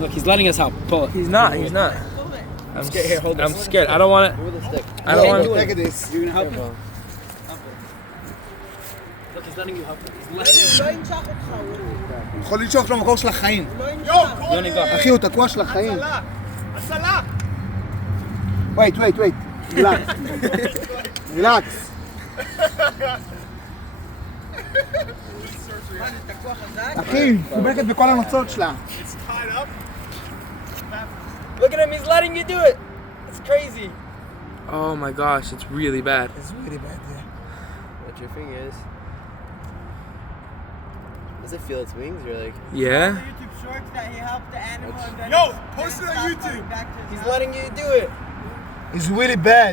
Look, he's letting us help. Pull it. He's not. He's not. I'm scared. Here, hold I'm this. scared. I don't want Move the stick. it. I don't want Look it. at this. You're gonna help him? Careful. Look, he's letting you help him. He's letting you. יכול לנשוך למקור של החיים. Yoni, go. אחי, הוא תקוע של החיים. wait. relax. relax. אחי, חובקת בכל הנוצות שלה. Look at him. He's letting you do it. It's crazy. Oh my gosh, it's really bad. It's really bad, yeah. Watch your fingers. Does it feel its wings? You're like, Yeah. YouTube shorts that he helped the animal and then Yo, post it on YouTube. back to his He's house. letting you do it. It's really bad.